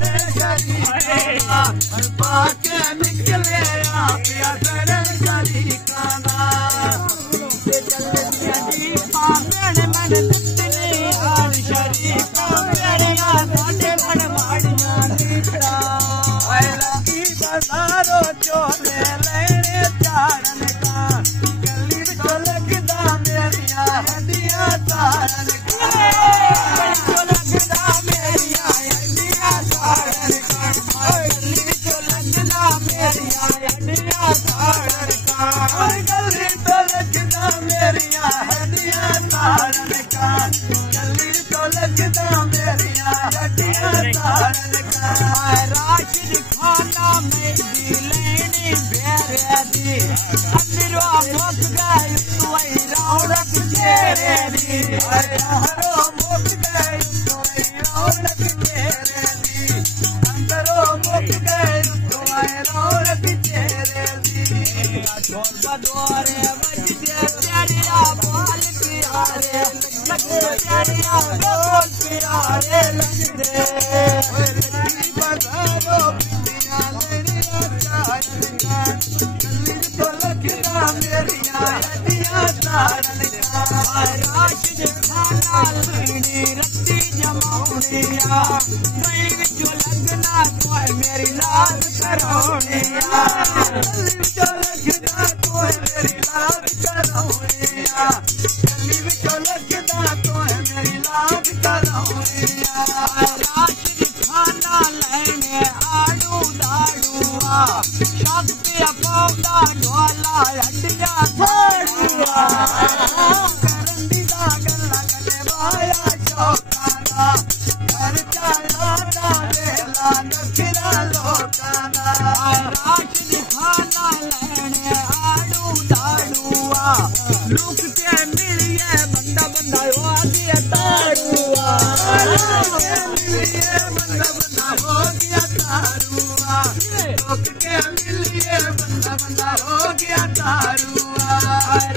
तेरे शरीकाना पाके निकले पिया तेरे शरीकाना मेरे मन दुखने हाल शरीका मेरे साढ़े मन माड़ियां दीपड़ा लगी बाजारो चोले लेने चारण का गली विचों लगदा मेरिया हड्डियां तारन का लगदा मेरिया हड्डियां तारन का गली विचों लगदा मेरिया हड्डियां तारन का गली विचों लगदा मेरिया हड्डियां तारन का गली विचों लगदा मेरिया हड्डियां तारन का राशिद खाना में दी लेनी बेरे दी अंदरो मुक गई तू आई रौनक तेरे दी हरो मुक गई तू आई रौनक तेरे दी अंदरो मुक गई तू आई रौनक तेरे दी ढोल बदोरे बज दे तेरिया बाल प्यारे लग तेरिया बोल प्यारे लग दे बजारो पिंडिया लेनिया चारण का गली तो लगदा मेरिया हड्डियां तारन का राशिद खाना लेनी रत्ती जमाउनिया मैं विचों लगना तोय मेरी लाज करौनिया गली विचों लगदा तोय मेरी लाज करौनिया गली विचों लगदा तोय मेरी लाज करौनिया राशिद खाना लेने आड़ू दाड़ुआ शक्ति अपौदा ढोला हड्डियां थाड़ुआ करंदी दा गल्ला कने वाया चौकाना घर चालाना देला नखरा लोकाना राशिद खाना लेने आड़ू दाड़ुआ लुक के मिलिए बंदा बंदा हो गया ताड़ुआ मिलिए बंदा हो गया तारुआ लोक के मिलिए बंदा हो गया तारुआ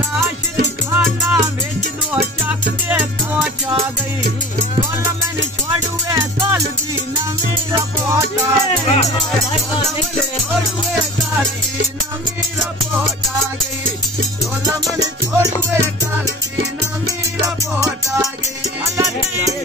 राशिद खाना बेच दो चक के पहुंचा गई बोल मैंने छोड़ुए कल दी नमी पहुंचा गई छोड़ुए कल दी नमी पहुंचा गई बोल मैंने छोड़ुए कल दी नमी पहुंचा गई।